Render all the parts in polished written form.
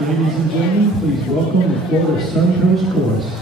Ladies and gentlemen, please welcome the Florida Suncoast Chorus.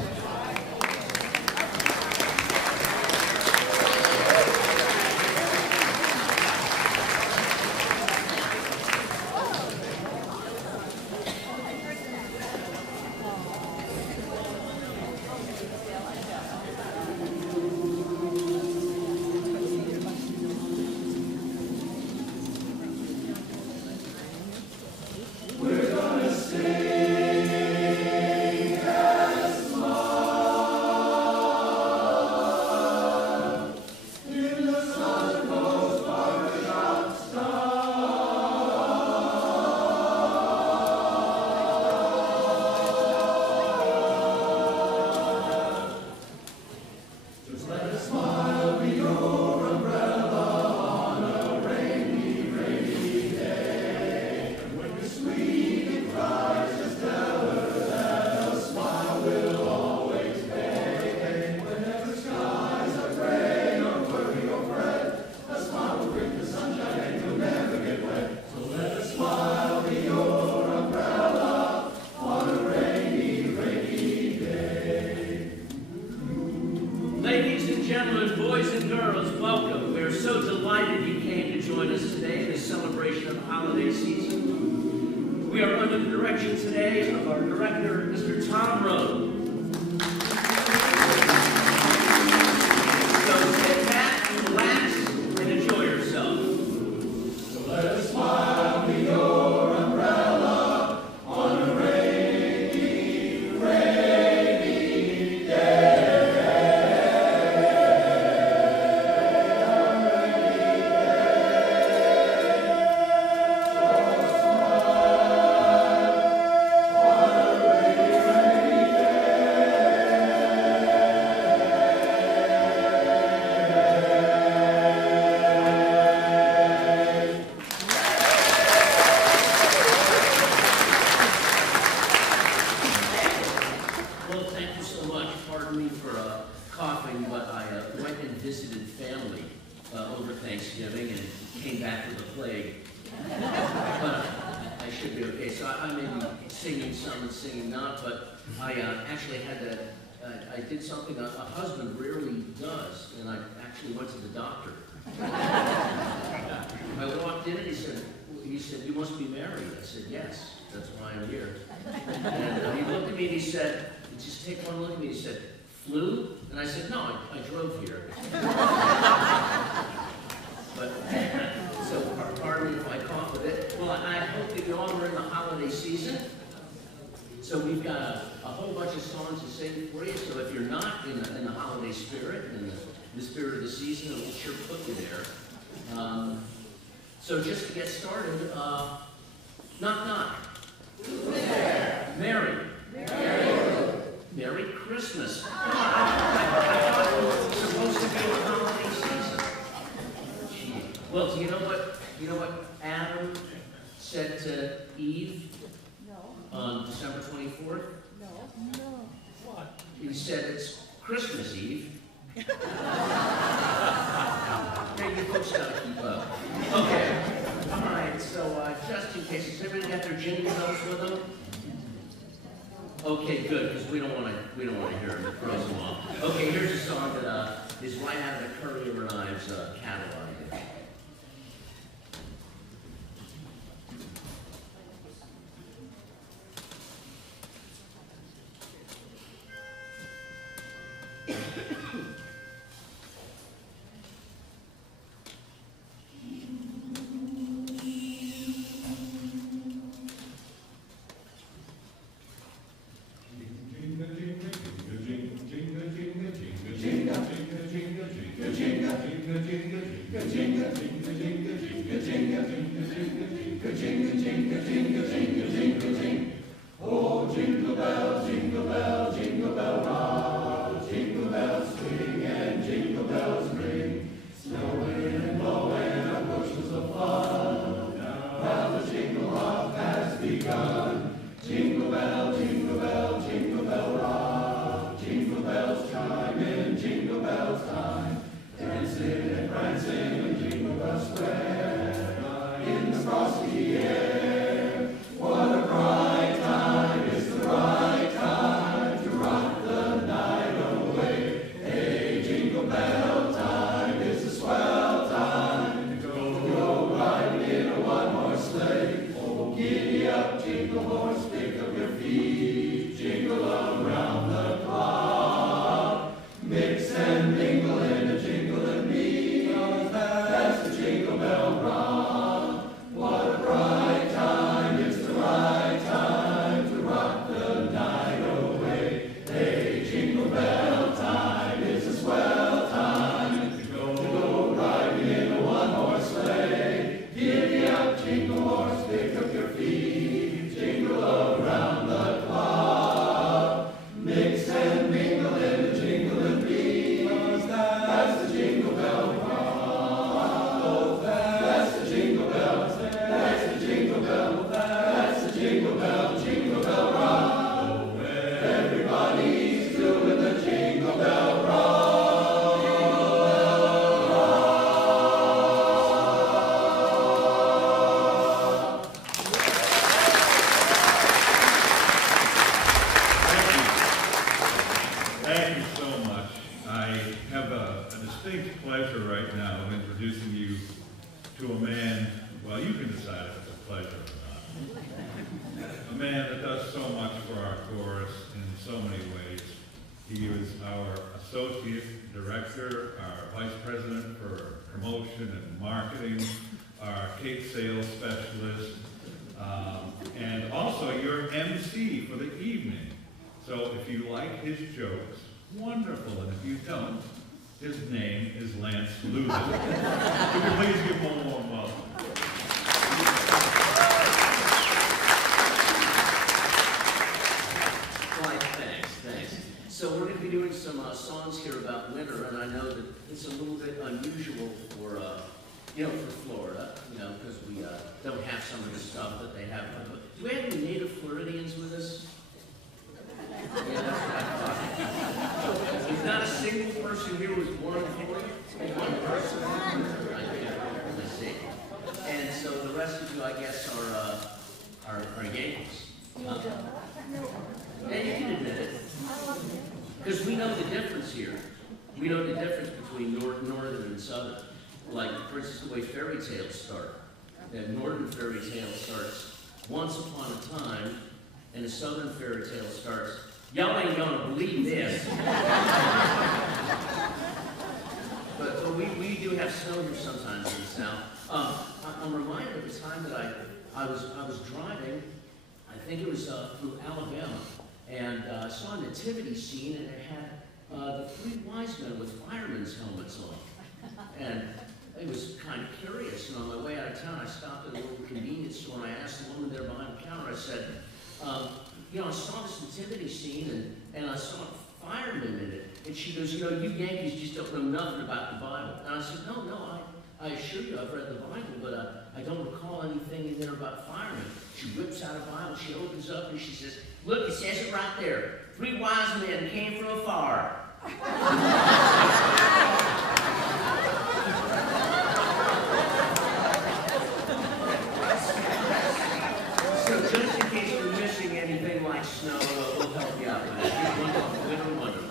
So just to get started, knock knock. Who's there? Mary. Mary. Merry Christmas. I thought it was supposed to be a holiday season. Gee. Well, do you know what? You know what Adam said to Eve? No. On December 24th? No. What? He said it's Christmas Eve. Hey, you folks gotta keep up. Okay. All right. So just in case, has everybody got their jingle bells with them? Okay, good, because we don't want to hear them. It throws them off. Okay, here's a song that is right out of the Currier and Ives catalog. What a bright time. Thank you so much. I have a distinct pleasure right now of introducing you to a man, well, you can decide if it's a pleasure or not. A man that does so much for our chorus in so many ways. He is our associate director, our vice president for promotion and marketing, our cake sales specialist, and also your MC for the evening. So if you like his jokes, wonderful, and if you don't, his name is Lance Luther. Could you please give him one more welcome? Right, thanks. So we're going to be doing some songs here about winter, and I know that it's a little bit unusual for, for Florida, because we don't have some of the stuff that they have. Do we have any native Floridians with us? Yeah, that's what I thought. There's not a single person here who was born in Florida? One person? I see. And so the rest of you, I guess, are Yankees. Huh? And you can admit it. Because we know the difference here. We know the difference between northern and southern. Like, for instance, the way fairy tales start. That northern fairy tale starts once upon a time, and a southern fairy tale starts, y'all ain't gonna believe this. but we do have snow here sometimes in the south. I'm reminded of the time that I was driving, I think it was through Alabama, and I saw a nativity scene, and it had the three wise men with firemen's helmets on. And it was kind of curious, and on my way out of town, I stopped at a little convenience store, and I asked the woman there behind the counter, I said, I saw this nativity scene, and I saw firemen in it. And she goes, you Yankees just don't know nothing about the Bible. And I said, no, I assure you I've read the Bible, but I don't recall anything in there about firemen. She whips out a Bible, she opens up, and she says, look, it says it right there. 3 wise men came from afar. So just in case you're missing anything like snow, we'll help you out with it. Here's one called Winter Wonderland.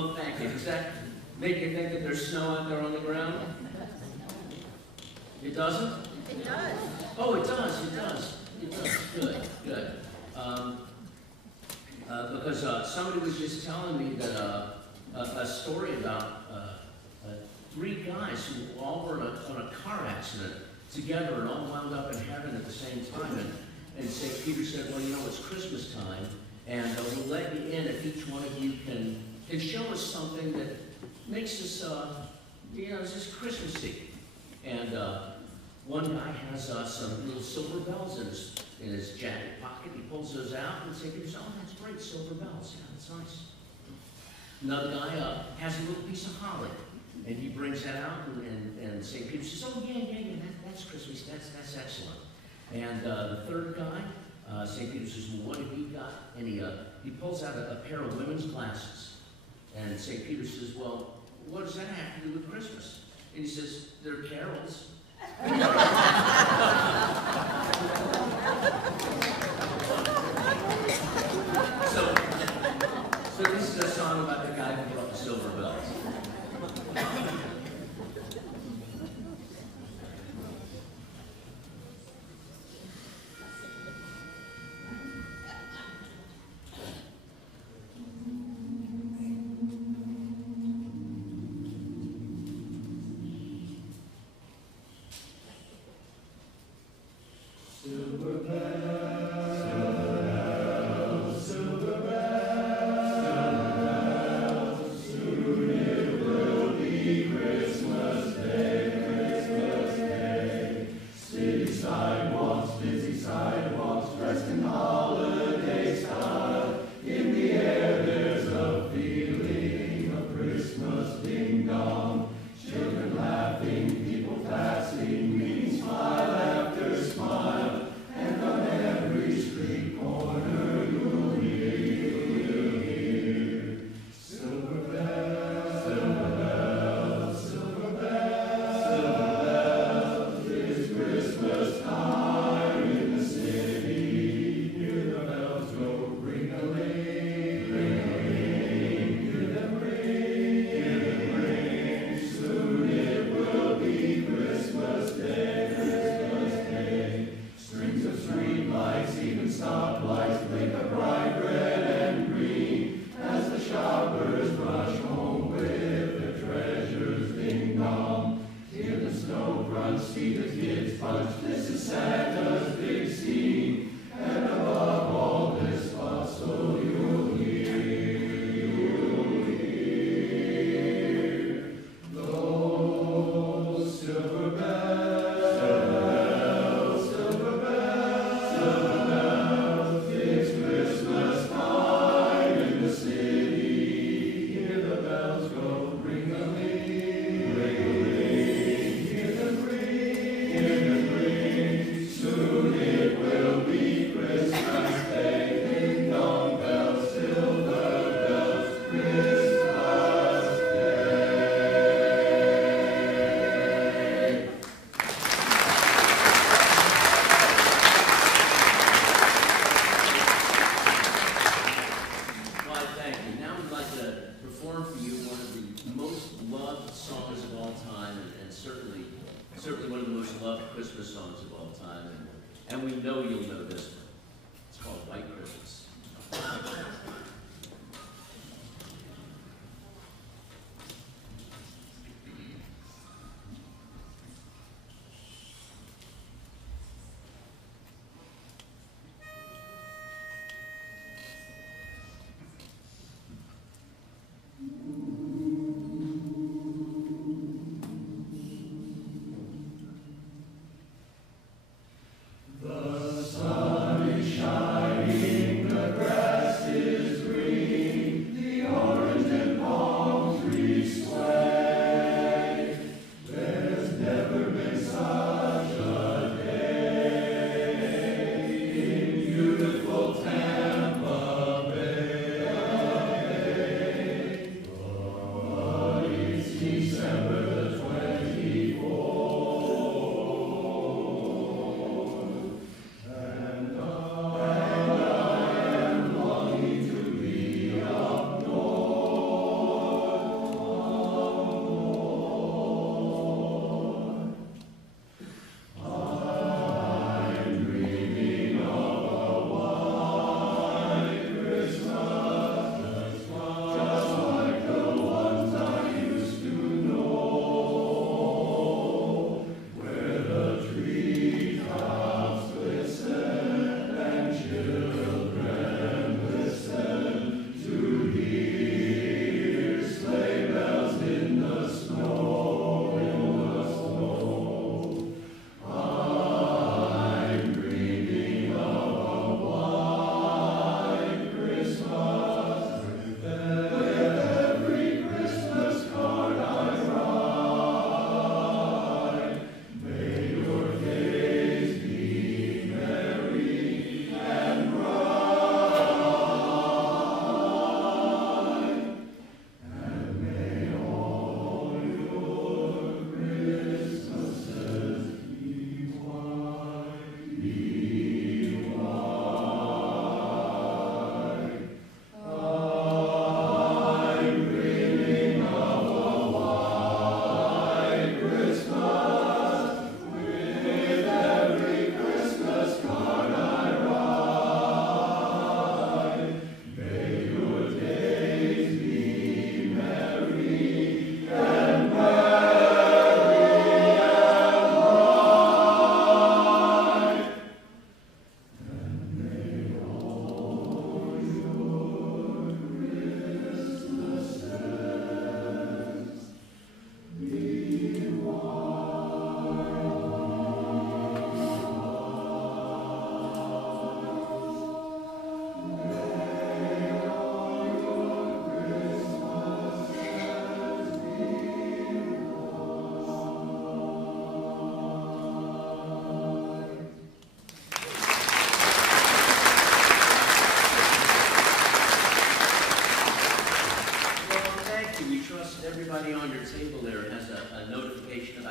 Well, thank you. Does that make you think that there's snow out there on the ground? It doesn't? It does. Oh, it does. It does. It does. Good. Good. Because somebody was just telling me that a story about three guys who all were in a car accident together and all wound up in heaven at the same time. And St. Peter said, well, you know, it's Christmas time, and we'll let you in if each one of you can show us something that makes us, you know, it's just Christmassy. And one guy has some little silver bells in his jacket pocket. He pulls those out and St. Peter says, oh, that's great, silver bells. Yeah, that's nice. Another guy has a little piece of holly, and he brings that out, and St. Peter says, oh, yeah, that's Christmas, that's excellent. And the third guy, St. Peter says, well, what have you got? And he pulls out a pair of women's glasses. And St. Peter says, well, what does that have to do with Christmas? And he says, they're carols. So this is a song about the guy who brought the silver bells. Certainly one of the most loved Christmas songs of all time, and we know you'll know this one. It's called White Christmas. The sun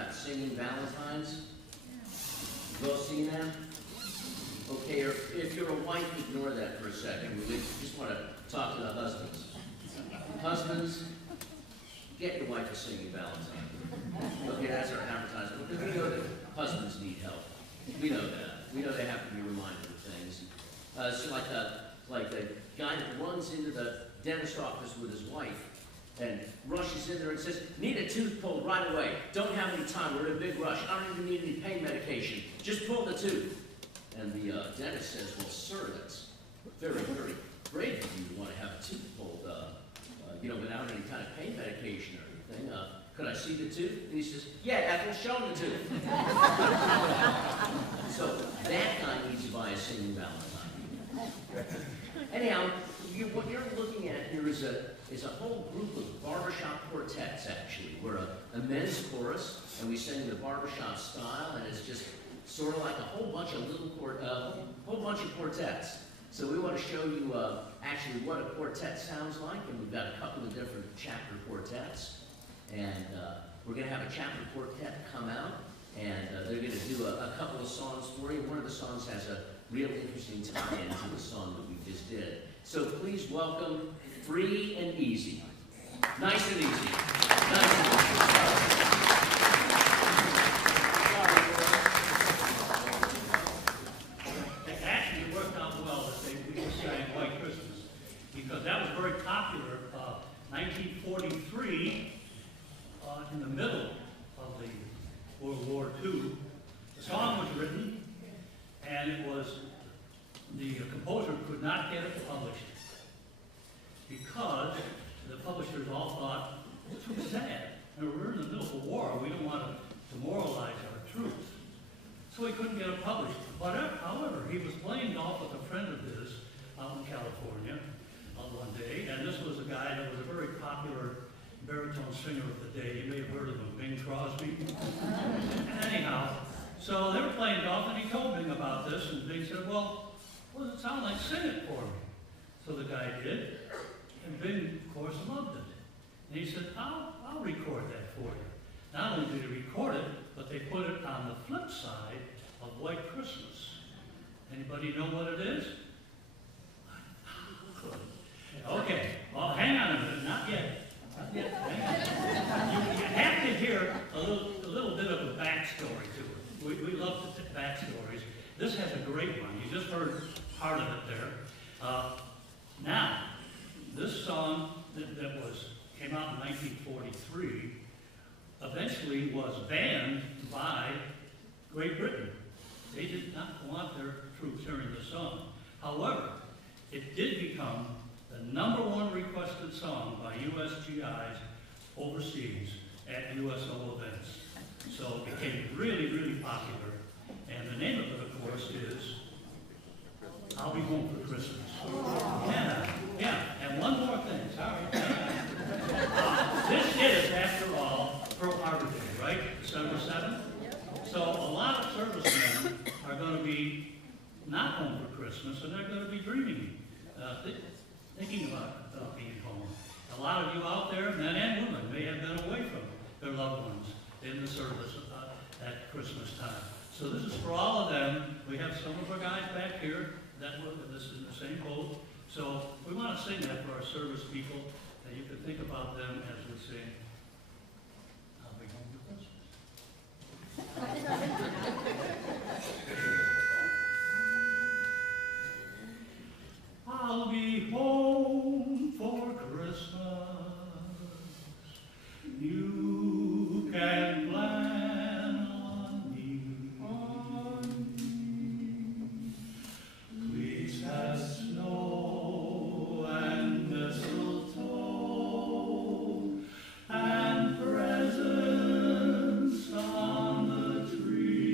about singing Valentines? You all seen that? Okay, or if you're a wife, ignore that for a second. We just want to talk to the husbands. Husbands, get your wife a singing Valentine. Okay, that's our advertisement. Because we know that husbands need help. We know that. We know they have to be reminded of things. So like the guy that runs into the dentist office with his wife and rushes in there and says, need a tooth pulled right away. Don't have any time. We're in a big rush. I don't even need any pain medication. Just pull the tooth. And the dentist says, well, sir, that's very, very brave of you to want to have a tooth pulled, without any kind of pain medication or anything. Could I see the tooth? And he says, yeah, Ethel, show him the tooth. So that guy needs to buy a singing Valentine. Anyhow, what you're looking at here is a whole group of barbershop quartets, actually. We're a men's chorus, and we sing the barbershop style, and it's just sort of like a whole bunch of quartets. So we want to show you actually what a quartet sounds like, and we've got a couple of different chapter quartets. And we're going to have a chapter quartet come out, and they're going to do a couple of songs for you. One of the songs has a real interesting tie-in to the song that we just did. So please welcome Free and Easy. Nice and easy. Nice and easy. It actually worked out well that we sang White Christmas, because that was very popular. 1943, in the middle of the World War II, the song was written, and it was, the composer could not get it published because the publishers all thought, it's too sad. We're in the middle of a war. We don't want to demoralize our troops. So he couldn't get it published. But however, he was playing golf with a friend of his out in California one day, and this was a guy that was a very popular baritone singer of the day. You may have heard of him, Bing Crosby. Anyhow, so they were playing golf, and he told Bing about this, and Bing said, well, what does it sound like? Sing it for me. So the guy did, and Bing, of course, loved it. And he said, I'll record that for you. Not only did he record it, but they put it on the flip side of White Christmas. Anybody know what it is? Okay, well, hang on a minute, not yet. Not yet. You have to hear a little bit of a backstory to it. We love the backstories. This has a great one. You just heard part of it there. Now, this song that came out in 1943 eventually was banned by Great Britain. They did not want their troops hearing the song. However, it did become the #1 requested song by USGIs overseas at USO events. So it became really, really popular. And the name of it, of course, is I'll Be Home for Christmas. Yeah. And one more thing, sorry. This is, after all, Pearl Harbor Day, right? December 7th? So a lot of servicemen are going to be not home for Christmas, and they're going to be dreaming, thinking about being home. A lot of you out there, men and women, may have been away from their loved ones in the service at Christmas time. So this is for all of them. We have some of our guys back here that were with us in the same boat. So we want to sing that for our service people, and you can think about them as we sing I'll Be Home for Christmas. I'll be home for Christmas. You can plan on me. Please have snow and mistletoe and presents on the tree.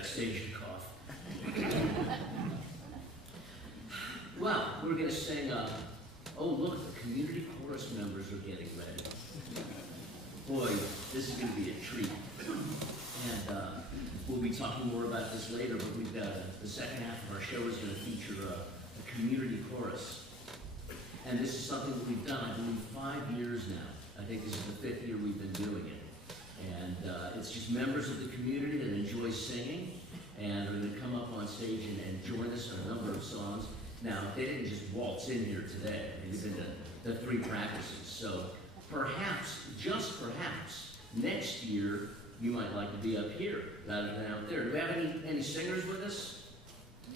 backstage to cough. Well, we're going to sing, oh look, the community chorus members are getting ready. Boy, this is going to be a treat. And we'll be talking more about this later, but we've got the second half of our show is going to feature a community chorus. And this is something that we've done, I believe, 5 years now. I think this is the 5th year we've been doing it. And it's just members of the community that enjoy singing and are going to come up on stage and join us on a number of songs. Now, they didn't just waltz in here today. They've been to 3 practices. So perhaps, just perhaps, next year, you might like to be up here rather than out there. Do we have any singers with us?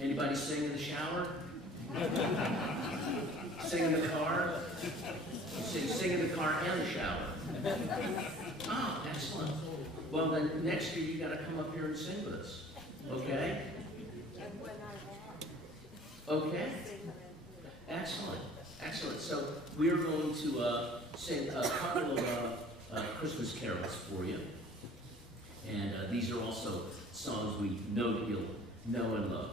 Anybody sing in the shower? Sing in the car? Sing in the car and the shower. Oh, excellent. Well, then next year you got to come up here and sing with us. Okay? And when I walk, Okay? Excellent. Excellent. So we are going to sing a couple of Christmas carols for you. And these are also songs we know that you'll know and love.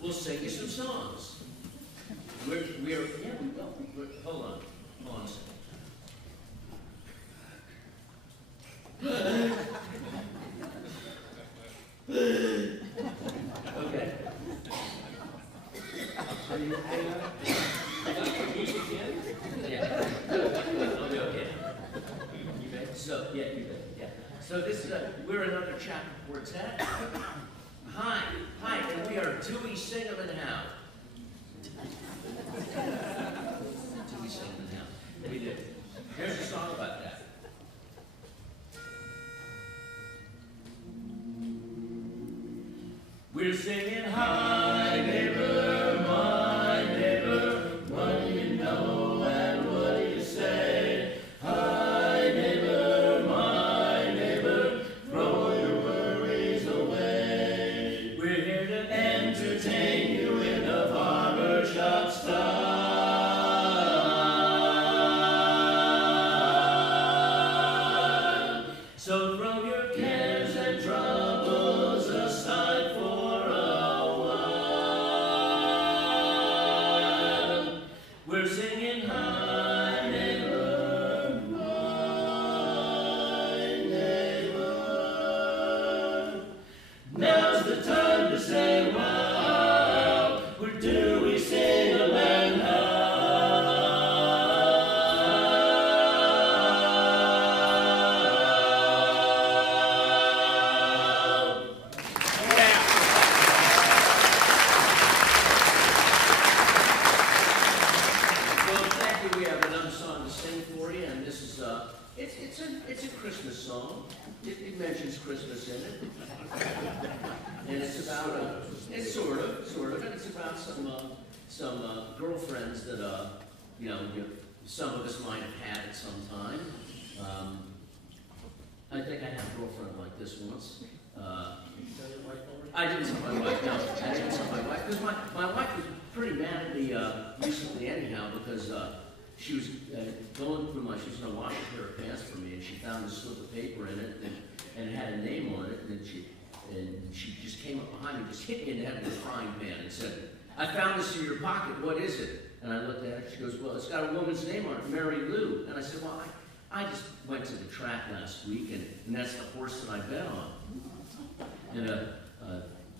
we'll sing you some songs. Yeah, we will. Hold on a second. Okay. So you hang on. Yeah. I'll be okay. You bet. So, yeah, you bet. Yeah. So this is we're another chapter quartet. Hi, and we are Dewey Singham and Howe. Dewey Singham and Howe. We did. Here's a song about that. We're singing, hi neighbor, my neighbor, what do you know and what do you say? Hi neighbor, my neighbor, throw your worries away. We're here to entertain you in a barbershop style. So throw your cares and troubles aside for a while. We're singing, hi neighbor, my neighbor. Now's the time to say wow. We're Dewey Singham and Howe. Well, thank you. We have another song to sing for you, and this is it's a Christmas song. It mentions Christmas in it, and it's about it's sort of, and it's about some girlfriends that some of us might have had at some time. I think I had a girlfriend like this once. I didn't tell my wife, no. I didn't tell my wife, because my wife was pretty mad at me recently anyhow, because she was going through she was going to wash a pair of pants for me, and she found this slip of paper in it, and it had a name on it, and she just came up behind me, just hit me in the head with a frying pan, and said, I found this in your pocket, what is it? And I looked at it, she goes, well, it's got a woman's name on it, Mary Lou. And I said, well, I just went to the track last week, and that's the horse that I bet on. And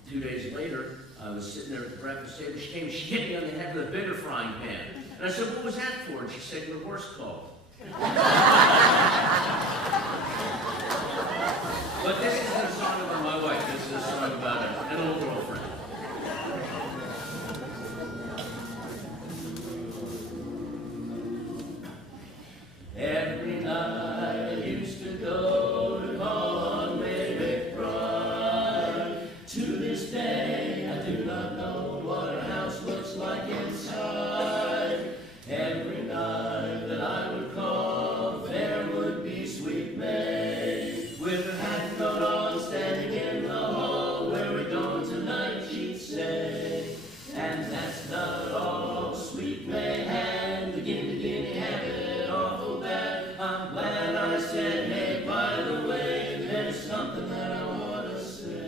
2 days later, I was sitting there at the breakfast table. She came and she hit me on the head with a bigger frying pan. And I said, what was that for? And she said, your horse called. But this isn't a song about my wife. This is a song about an old girlfriend. Every night I used to go to call on May McBride. To this day, I do not know what her house looks like inside. Every night that I would call, there would be sweet May, with her hat and coat on, standing in the hall. Where we going tonight, she'd say. And that's not all, sweet May had the guinea habit awful bad. I'm glad I said, hey, by the way, there's something that I want to say.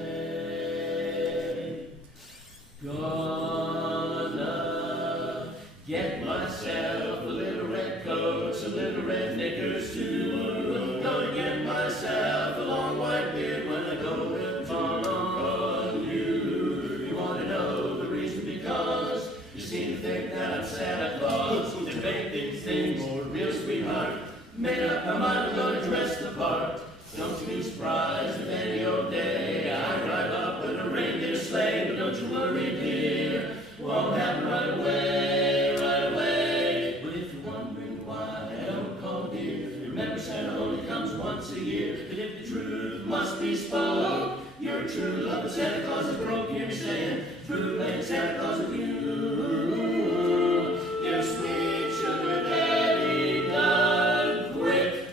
Gonna get myself a little red coat, some little red knickers too. Gonna get myself a long white beard when I go to call on you. You want to know the reason? Because you seem to think that I'm Santa Claus. To make things more real, sweetheart, made up my mind I'm gonna dress the part. Don't you be surprised if any old day I drive up in a reindeer sleigh. But don't you worry, dear, won't happen right away, right away. But if you're wondering why I don't call dear, remember Santa only comes once a year. But if the truth must be spoke, your true love of Santa Claus is broke. Hear me saying, through playing Santa Claus with you, your sweet sugar daddy done quit.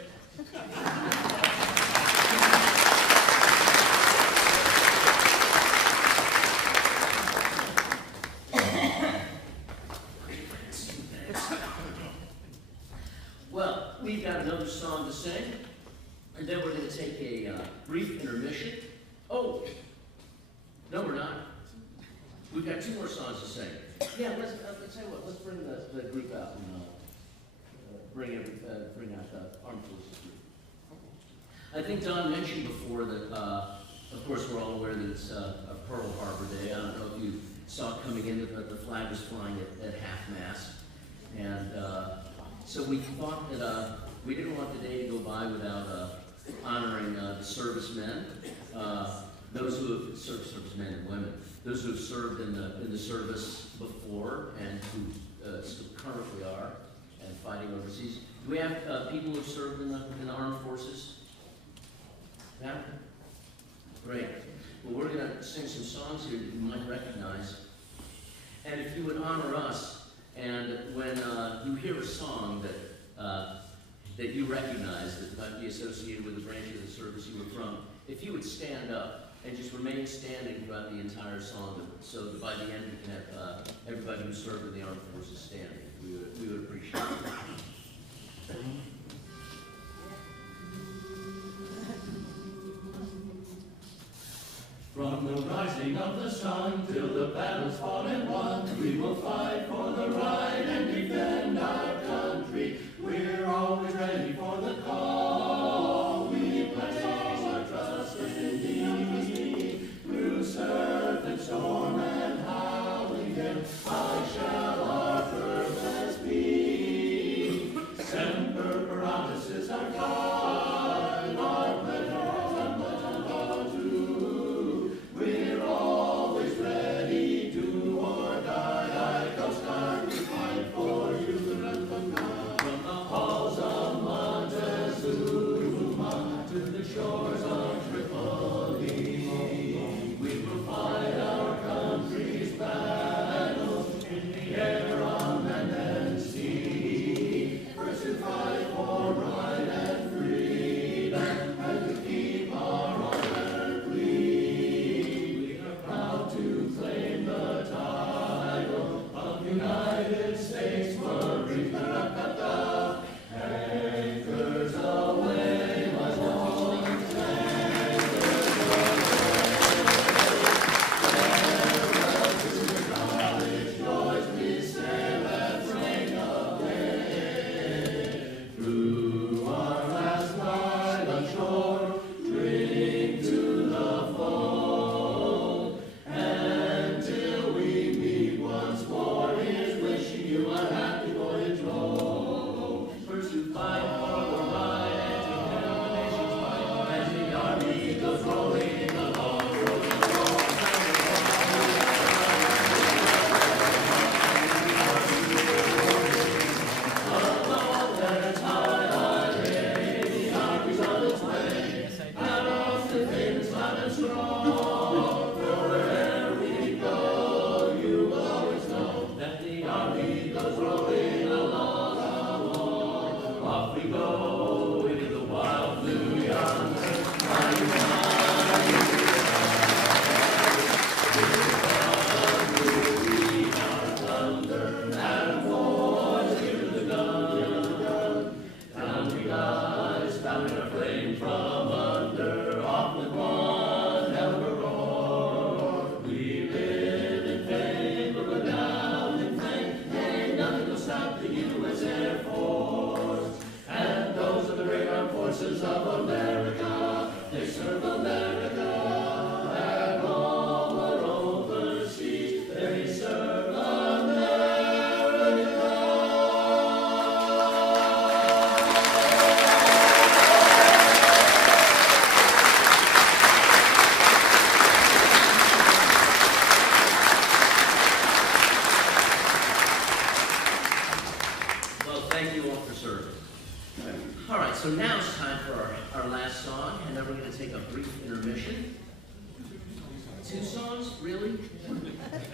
We've got 2 more songs to sing. Yeah, let's tell you what. Let's bring the group out and bring out the Armed Forces group. I think Don mentioned before that, of course, we're all aware that it's a Pearl Harbor Day. I don't know if you saw it coming in, but the flag was flying at half-mast. And so we thought that we didn't want the day to go by without honoring the servicemen, those who have served, servicemen and women, those who have served in the service before and who still currently are and fighting overseas. Do we have people who have served in the armed forces? Yeah? Great. Well, we're going to sing some songs here that you might recognize. And if you would honor us, and when you hear a song that you recognize that might be associated with the branch of the service you were from, if you would stand up and just remain standing throughout the entire song, so that by the end we can have everybody who served in the armed forces standing. We would appreciate it. From the rising of the sun till the battle's fought and won, we will fight for the right and defend our country. We're always ready for the call. We place all our trust in Thee. Through surf and storm and howling gale, high shall our purpose be. Semper Paratus is our God, our pleasure. We're always ready, do or die. I Coast Guard, we fight for you. From the halls of Montezuma to the shores of Tripoli, we will fight our country's battles in the air, on land and sea. First to fight for right and freedom, and to keep our honor clean. Proud to claim the title of United States Marines. Anchors away, my boys, anchors away. To the college joys we sail and bring away. Through our last night on shore, drink to the fold. Until we meet once more, here's wishing you a happy voyage home. First to fight for the right and to help the nation's fight, as the army goes rolling along, rolling along. Along that highway, the army's on its way, out of the famous loud and strong. For wherever we go, you will always know that the army goes rolling along, along. Off we go into the wild blue yonder. Thunder and boys, give the gun. Down we rise, found our flame from under. Off with one hell of a roar. We live in fame, but we're down in flame. Ain't nothing will stop the U.S. Air Force. And those are the great armed forces of America. They serve America. And all are overseas. They serve America. Well, thank you all for serving. All right, so now it's time for our last song, and then we're going to take a brief intermission. 2 songs? Really?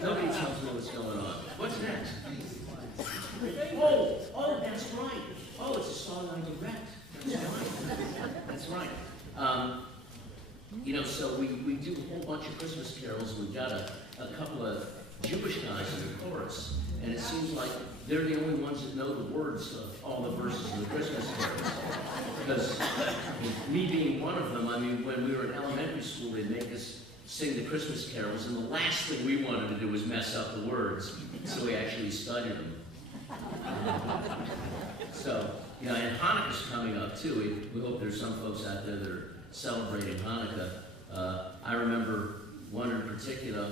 Nobody tells me what's going on. What's next? Oh, that's right. Oh, it's a song I direct. That's right. That's right. So we do a whole bunch of Christmas carols, and we've got a couple of Jewish guys in the chorus, and it seems like they're the only ones that know the words of all the verses of the Christmas carols. Because me being one of them, I mean, when we were in elementary school, they'd make us sing the Christmas carols, and the last thing we wanted to do was mess up the words, so we actually studied them. So, you know, and Hanukkah's coming up too. We hope there's some folks out there that are celebrating Hanukkah. I remember one in particular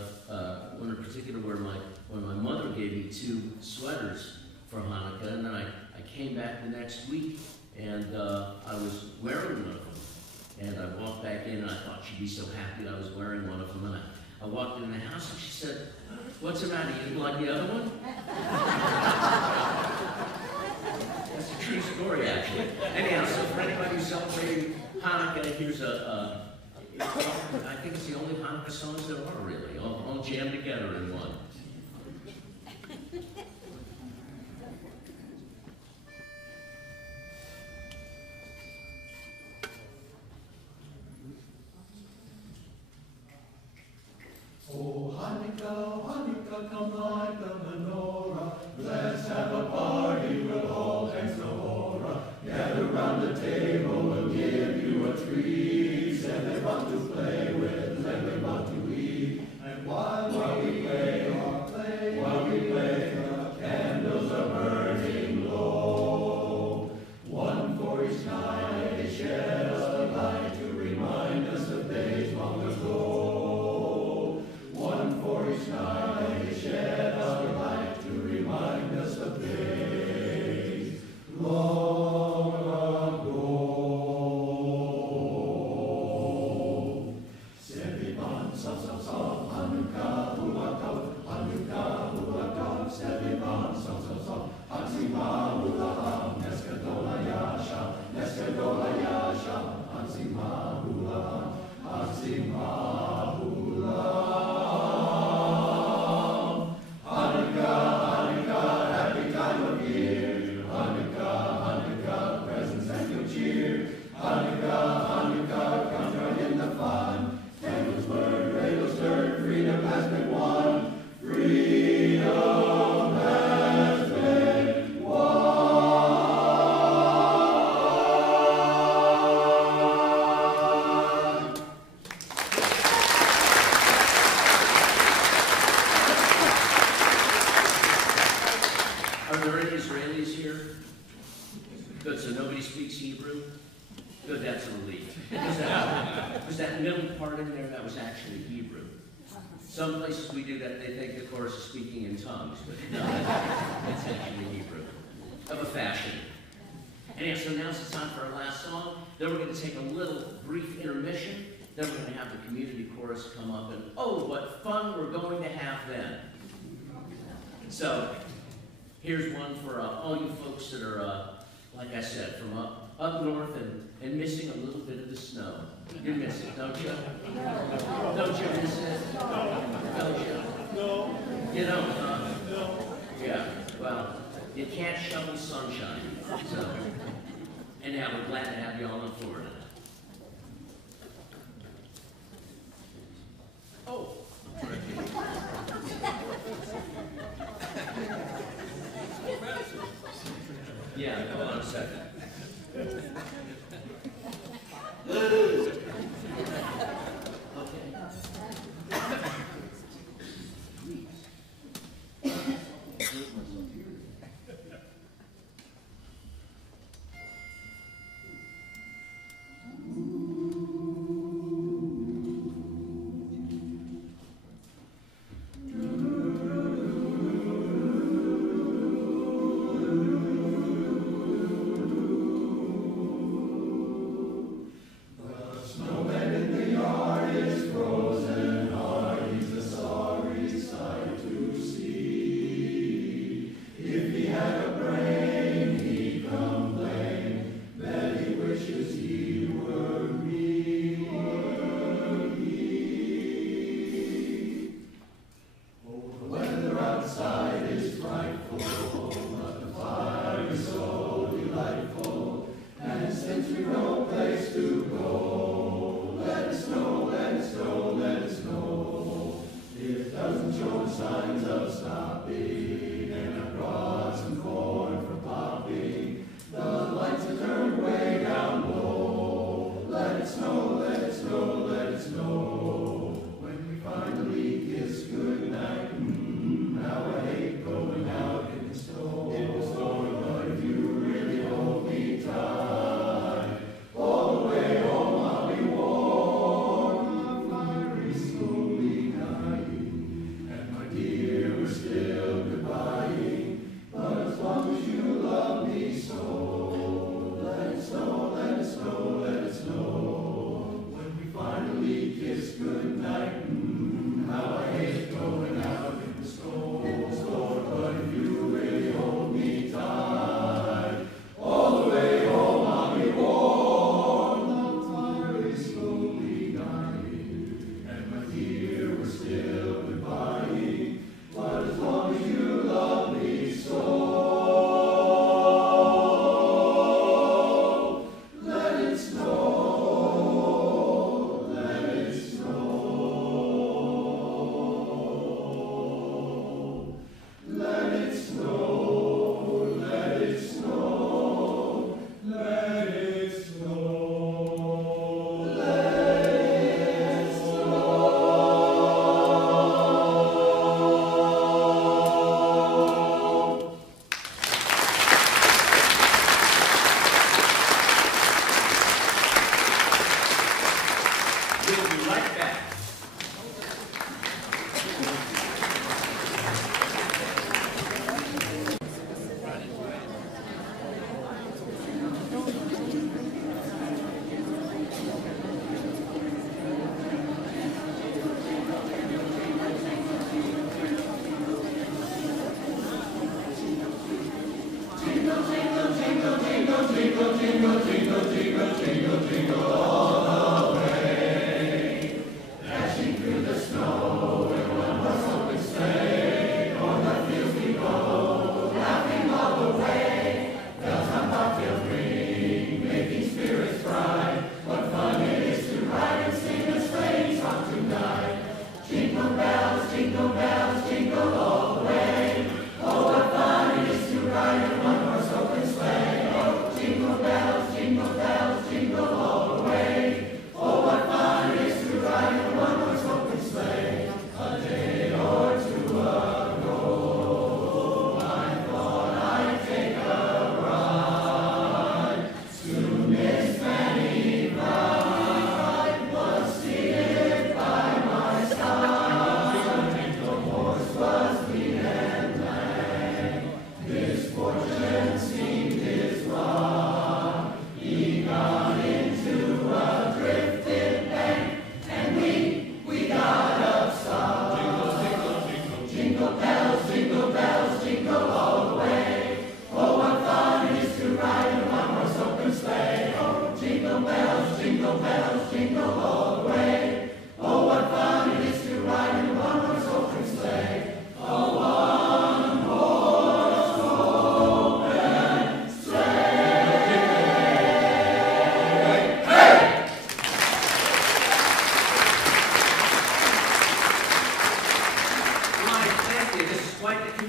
where my mother gave me 2 sweaters for Hanukkah, and then I came back the next week, and I was wearing one of them. And I walked back in, and I thought she'd be so happy that I was wearing one of them. And I walked in the house, and she said, "What's the matter? You didn't like the other one?" That's a true story, actually. Anyhow, so for anybody who's celebrating Hanukkah, here's I think it's the only Hanukkah songs there are, really, all jammed together in one. Oh, Hanukkah, Hanukkah, come light the menorah. Let's have a party with all thanks to Hora. Gather round the table, we'll give you a treat. Send them out to play with, let them out to eat. And while we play, the candles are burning low. One for each night, they shed us the light to remind us of days long ago. One for each night, they shed us the light to remind us of days long ago. Seviban, sav, Hanukkah, Ula Hanukkah, Ula Seviban, sav, Hatzima, Ula Neskadola Yasha, Hatzima, Ula Hatzima, Ula. Some places we do that, they think the chorus is speaking in tongues, but no, it's actually Hebrew. Of a fashion. Anyhow, so now's the time for our last song. Then we're going to take a little brief intermission. Then we're going to have the community chorus come up, and oh, what fun we're going to have then. So, here's one for all you folks that are, like I said, from up north and missing a little bit of the snow. You miss it, don't you? Don't you miss it? Don't you? No. You don't, huh? No. Yeah, well, you can't shovel sunshine. So, anyhow, we're glad to have you all on Florida. Oh. Yeah, hold on a second.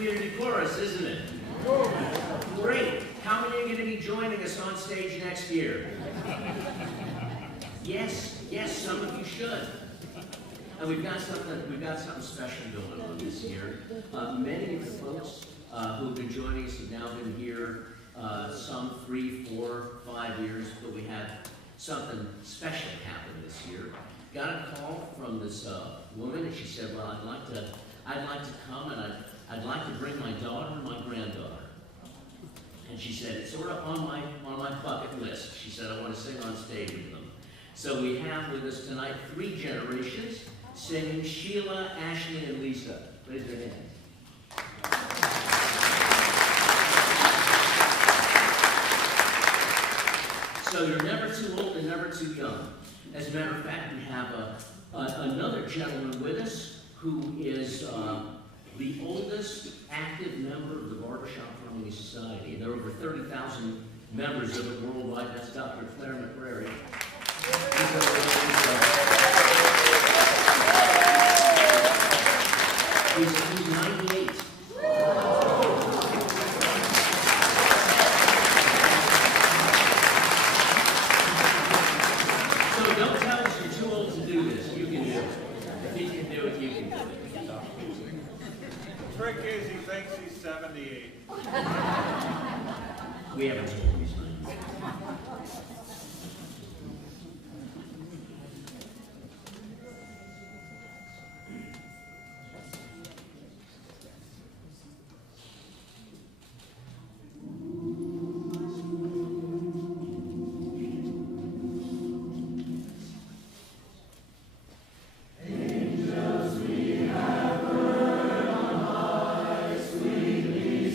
community chorus, isn't it? Great. How many are going to be joining us on stage next year? Yes, some of you should. And we've got something special going on this year. Many of the folks who have been joining us have now been here some 3, 4, 5 years, but we had something special happen this year. Got a call from this woman, and she said, "Well, I'd like to come, and I'd like to bring my daughter and my granddaughter." And she said, "It's sort of on my bucket list." She said, "I want to sing on stage with them." So we have with us tonight 3 generations singing: Sheila, Ashley, and Lisa. Raise their hands. So you're never too old and never too young. As a matter of fact, we have another gentleman with us who is the oldest active member of the Barbershop Harmony Society. There are over 30,000 members of it worldwide. That's Dr. Claire McCrary. He's 98. So don't tell us you're too old to do this. You can do it. If he can do it, you can do it. Trick is he thinks he's 78. We haven't told him he's 98.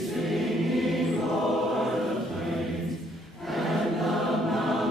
Singing o'er the plains, and the mountains.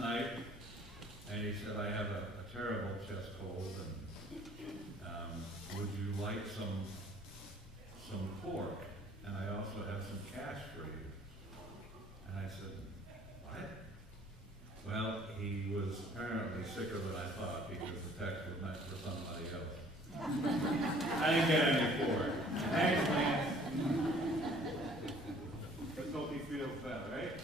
night, and he said, I have a terrible chest cold, and would you like some pork? And I also have some cash for you. And I said, what? Well, he was apparently sicker than I thought because the text was meant for somebody else. I didn't get any pork. Thanks, Lance. Let's hope he feels better, right?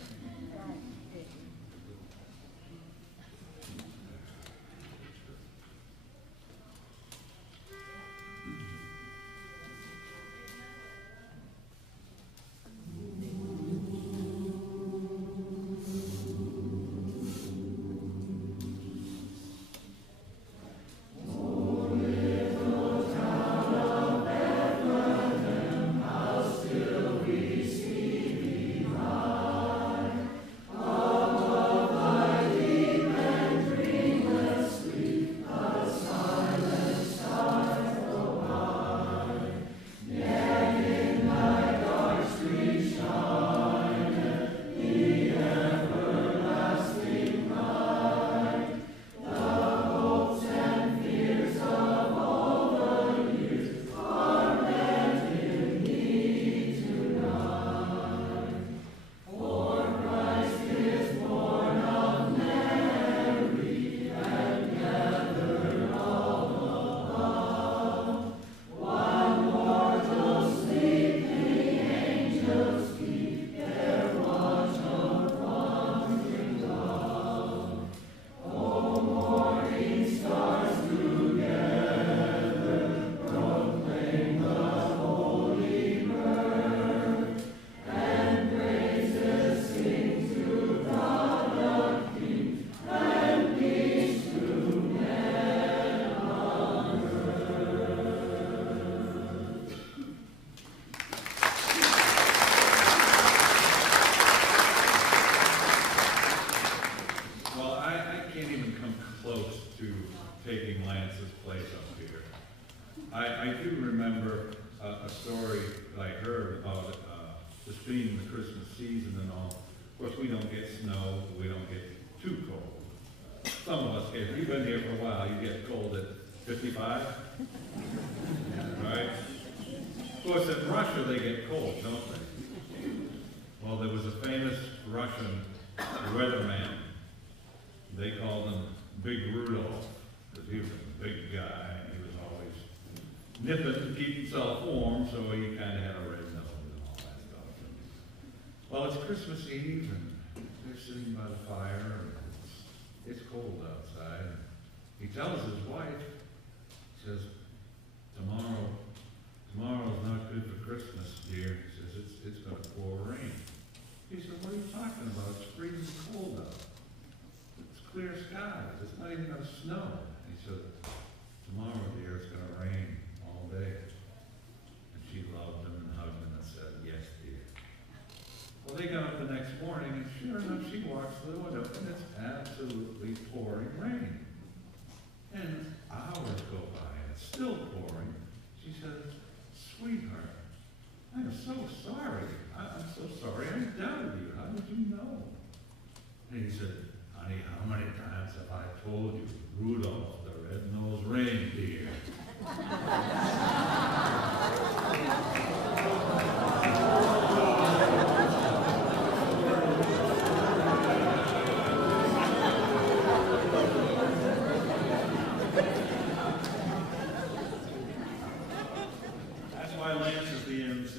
I do remember a story that I heard about this being the Christmas season and all. Of course, we don't get snow, we don't get too cold. Some of us get, if you've been here for a while, you get cold at 55, right? Of course, in Russia, they get cold, don't they? Well, there was a famous Russian weatherman. They called him Big Rudolph, because he was a big guy. He was always nipping to keep himself warm, so he kind of had a red nose and all that stuff. Well, it's Christmas Eve, and they're sitting by the fire, and it's cold outside. He tells his wife, he says, tomorrow's not good for Christmas, dear. He says, it's going to pour rain. He said, what are you talking about? It's freezing cold out. It's clear skies. It's not even going to snow. He said, tomorrow, dear, it's going to rain all day. And she loved him and hugged him and said, yes, dear. Well, they got up the next morning, and sure enough, she walks through the window, and it's absolutely pouring rain. And hours go by, and it's still pouring. She says, sweetheart, I'm so sorry. I'm so sorry. I doubted you. How did you know? And he said, honey, how many times have I told you, Rudolph the red-nosed reindeer? That's why Lance is the MC.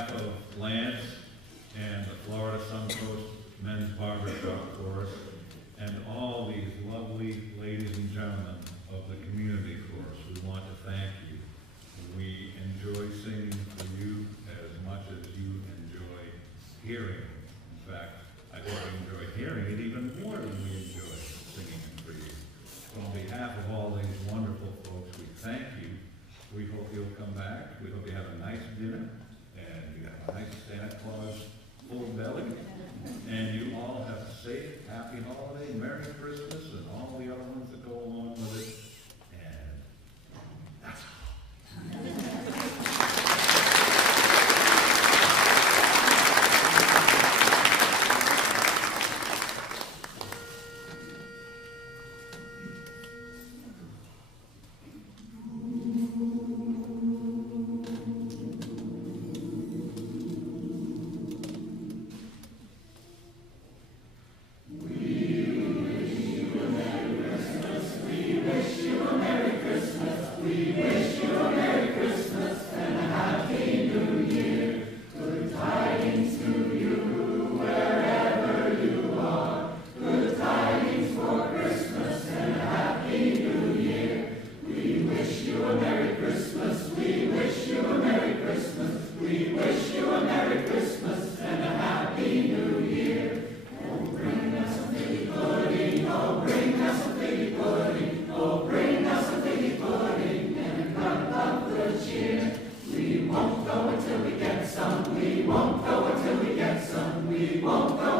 behalf of Lance and the Florida Suncoast Men's Barbershop Chorus, and all these lovely ladies and gentlemen of the community chorus, we want to thank you. We enjoy singing for you as much as you enjoy hearing. In fact, I hope you enjoy hearing it even more than we enjoy singing it for you. So on behalf of all these wonderful folks, we thank you. We hope you'll come back. We hope you have a nice dinner, and you have a nice Santa Claus full belly, and you all have a safe, happy holiday, Merry Christmas, and all the other ones that go along with it. And that's all. We won't go until we get some. We won't go